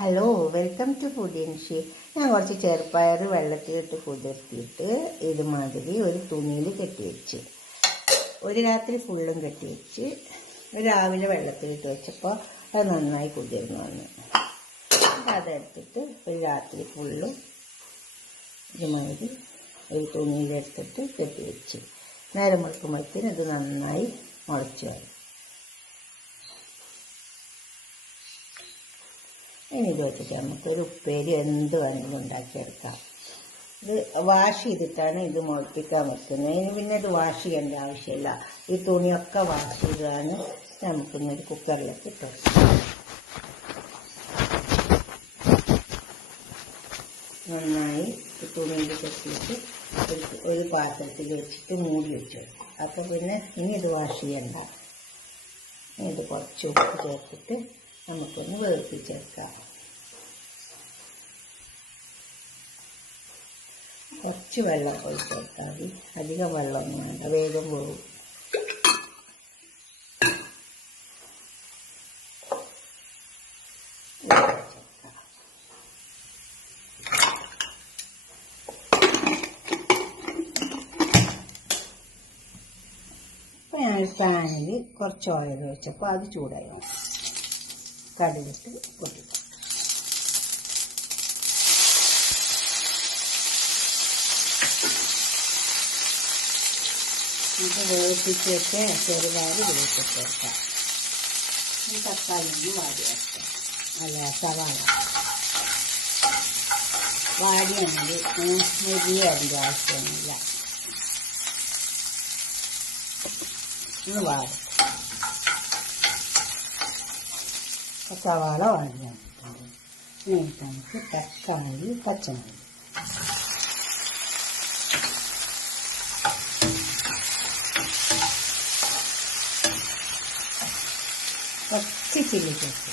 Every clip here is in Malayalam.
Hello, welcome to ഫുഡിൻഷി. ഞാൻ കുറച്ച് ചെറുപ്പയർ വെള്ളത്തിലിട്ട് കുതിർത്തിയിട്ട് ഇതുമാതിരി ഒരു തുണിയിൽ കെട്ടിവെച്ച് ഒരു രാത്രി ഫുള്ളും കെട്ടിവെച്ച് രാവിലെ വെള്ളത്തിലിട്ട് വെച്ചപ്പോൾ അത് നന്നായി കുതിർന്നു വന്നു. അതെടുത്തിട്ട് ഒരു രാത്രി ഫുള്ളും ഇതുമാതിരി ഒരു തുണിയിലെടുത്തിട്ട് കെട്ടിവെച്ച് നേരം വെളുക്കുമ്പോഴത്തേന് ഇത് നന്നായി മുളച്ചു വരും. ഇനി ഇത് വെച്ചിട്ട് നമുക്കൊരു ഉപ്പേരി എന്ത് വേണമെങ്കിലും ഉണ്ടാക്കിയെടുക്കാം. ഇത് വാഷ് ചെയ്തിട്ടാണ് ഇത് മുളപ്പിക്കാൻ വെക്കുന്നത്. ഇനി പിന്നെ ഇത് വാഷ് ചെയ്യേണ്ട ആവശ്യമില്ല. ഈ തുണിയൊക്കെ വാഷ് ചെയ്താണ് നമുക്കിന്നൊരു കുക്കറിലേക്ക് ഇട്ടു. നന്നായി തുണിയിൽ കെട്ടിയിട്ട് ഒരു പാത്രത്തിൽ വെച്ചിട്ട് മൂടി വെച്ചു. അപ്പോൾ പിന്നെ ഇനി ഇത് വാഷ് ചെയ്യണ്ട. ഇത് കുറച്ച് ഉപ്പ് ചേർത്തിട്ട് നമുക്കൊന്ന് വേവിപ്പിച്ചെടുക്കാം. കുറച്ച് വെള്ളം ഒഴിച്ചെടുത്താൽ മതി, അധികം വെള്ളമൊന്നും വേണ്ട, വേഗം വേവും. അപ്പോൾ ഞാൻ പാനിൽ കുറച്ച് ഓയിൽ ഒഴിച്ചപ്പോൾ അത് ചൂടായി. കടുകിട്ട് പൊട്ടിക്കും. നമുക്ക് വേവിപ്പിച്ച് വെച്ച് ചെറുതായി വേവിച്ചിട്ട് വെക്കാം. തക്കാളി വാടി വെക്കാം. അല്ല, സവാള വാടിയാണെങ്കിൽ മുരിയ അതിൻ്റെ ആവശ്യമൊന്നുമില്ല. ഒന്ന് വാടും. സവാള വാടി വെച്ചിട്ടുണ്ട്. ഇനി നമുക്ക് തക്കാളി, പച്ചമുളക്, കുറച്ച് ചില്ലി ചേർത്ത്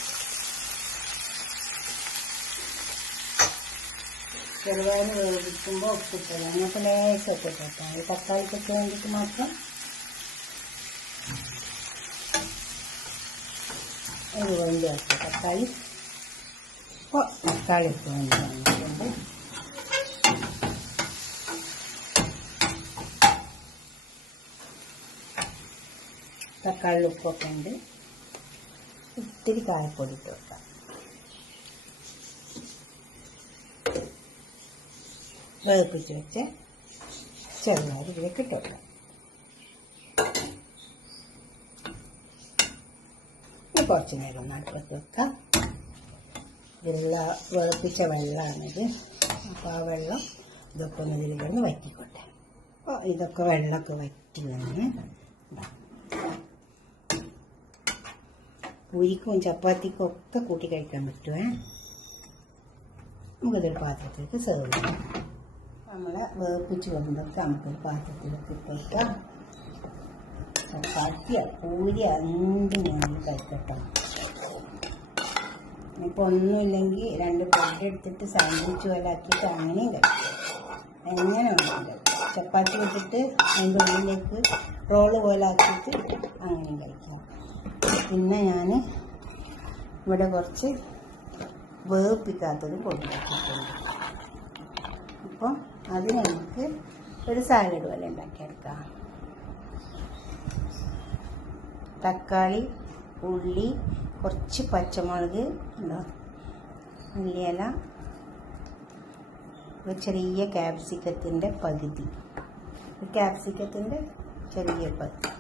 ചെറുതായി വേവിക്കുമ്പോൾ ഉപ്പിട്ടില്ല. അങ്ങനത്തെ ലേശമൊക്കെ ചേർത്താൽ മതി. തക്കാളിക്കൊക്കെ വേണ്ടിയിട്ട് മാത്രം ഒരു വേണ്ടി വെക്കാം. തക്കാളി ഇപ്പോൾ തക്കാളിക്ക് വേണ്ടി വന്നിട്ടുണ്ട്. തക്കാളി ഉപ്പൊക്കെ ഉണ്ട്. ഇത്തിരി കായപ്പൊടി ഇട്ട് വെക്കാം. വേവിപ്പിച്ച് വെച്ച് ചെറുതായി ഇതിലേക്ക് ഇട്ട് വെക്കാം. കുറച്ച് നേരം ഒന്ന് അടുപ്പത്ത് വെക്കാം. ഇതിലുള്ള വേവിപ്പിച്ച വെള്ളമാണിത്. അപ്പോൾ ആ വെള്ളം ഇതൊക്കെ ഒന്ന് ഇതിൽ കിടന്ന് വറ്റിക്കോട്ടെ. അപ്പോൾ ഇതൊക്കെ വെള്ളമൊക്കെ വറ്റി വന്ന് പൂരിക്കും ചപ്പാത്തിക്കും ഒക്കെ കൂട്ടി കഴിക്കാൻ പറ്റുമേ. നമുക്കിതൊരു പാത്രത്തിലേക്ക് സെർവ് ചെയ്യാം. നമ്മളെ വേവിപ്പിച്ച് വന്നതൊക്കെ നമുക്കൊരു പാത്രത്തിലേക്ക് ഇട്ട് വയ്ക്കാം. ചപ്പാത്തിയോ പൂരി എന്തും ഞാൻ കഴിക്കട്ടോ. ഇപ്പോൾ ഒന്നുമില്ലെങ്കിൽ 2 ബ്രെഡ് എടുത്തിട്ട് സാൻഡ്വിച്ച് പോലെ ആക്കിയിട്ട് അങ്ങനെയും കഴിക്കാം. എങ്ങനെ വേണമെങ്കിലും കഴിക്കാം. ചപ്പാത്തി വെച്ചിട്ട് അതിൻ്റെ ഉള്ളിലേക്ക് റോള് പോലെ ആക്കിയിട്ട് അങ്ങനെയും കഴിക്കാം. പിന്നെ ഞാൻ ഇവിടെ കുറച്ച് വേവിപ്പിക്കാത്തത് പൊടിയാക്കിയിട്ടുണ്ട്. അപ്പം അത് നമുക്ക് ഒരു സാലഡ് പോലെ ഉണ്ടാക്കിയെടുക്കാം. തക്കാളി, ഉള്ളി, കുറച്ച് പച്ചമുളക്, ഉള്ളിയില, ഒരു ചെറിയ ക്യാപ്സിക്കത്തിൻ്റെ പകുതി, ക്യാപ്സിക്കത്തിൻ്റെ ചെറിയ പകുതി,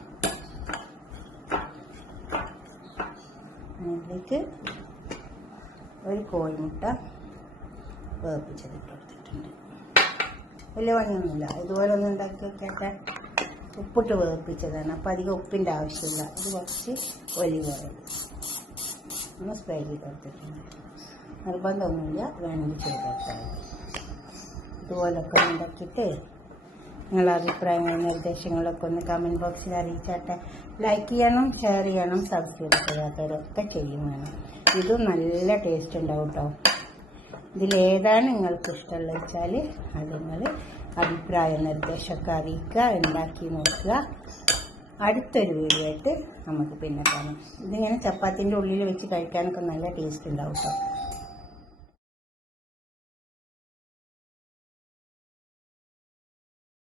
അതിലേക്ക് ഒരു കോഴിമുട്ട വേവിപ്പിച്ചതിട്ട് കൊടുത്തിട്ടുണ്ട്. വലിയ പണിയൊന്നുമില്ല. ഇതുപോലെ ഒന്ന് ഉണ്ടാക്കി വെക്കട്ടെ. ഉപ്പിട്ട് വേവിപ്പിച്ചതാണ്, അപ്പോൾ അധികം ഉപ്പിൻ്റെ ആവശ്യമില്ല. ഇത് കുറച്ച് ഒലിവ് ഓയിൽ ഒന്ന് സ്പ്രേ ചെയ്ത് കൊടുത്തിട്ടുണ്ട്. നിർബന്ധമൊന്നുമില്ല, വേണമെങ്കിൽ ചെയ്തെടുത്താൽ മതി. ഇതുപോലൊക്കെ ഉണ്ടാക്കിയിട്ട് നിങ്ങളുടെ അഭിപ്രായങ്ങളും നിർദ്ദേശങ്ങളൊക്കെ ഒന്ന് കമൻറ്റ് ബോക്സിൽ അറിയിച്ചാട്ടെ. ലൈക്ക് ചെയ്യണം, ഷെയർ ചെയ്യണം, സബ്സ്ക്രൈബ് ചെയ്യാത്തവരൊക്കെ ചെയ്യും വേണം. ഇതും നല്ല ടേസ്റ്റ് ഉണ്ടാവും കേട്ടോ. ഇതിലേതാണ് നിങ്ങൾക്ക് ഇഷ്ടമുള്ളത് വെച്ചാൽ അത് നിങ്ങൾ അഭിപ്രായ നിർദ്ദേശമൊക്കെ അറിയിക്കുക, ഉണ്ടാക്കി നോക്കുക. അടുത്തൊരു വീഡിയോ ആയിട്ട് നമുക്ക് പിന്നെ കാണാം. ഇതിങ്ങനെ ചപ്പാത്തിൻ്റെ ഉള്ളിൽ വെച്ച് കഴിക്കാനൊക്കെ നല്ല ടേസ്റ്റ് ഉണ്ടാവും കേട്ടോ.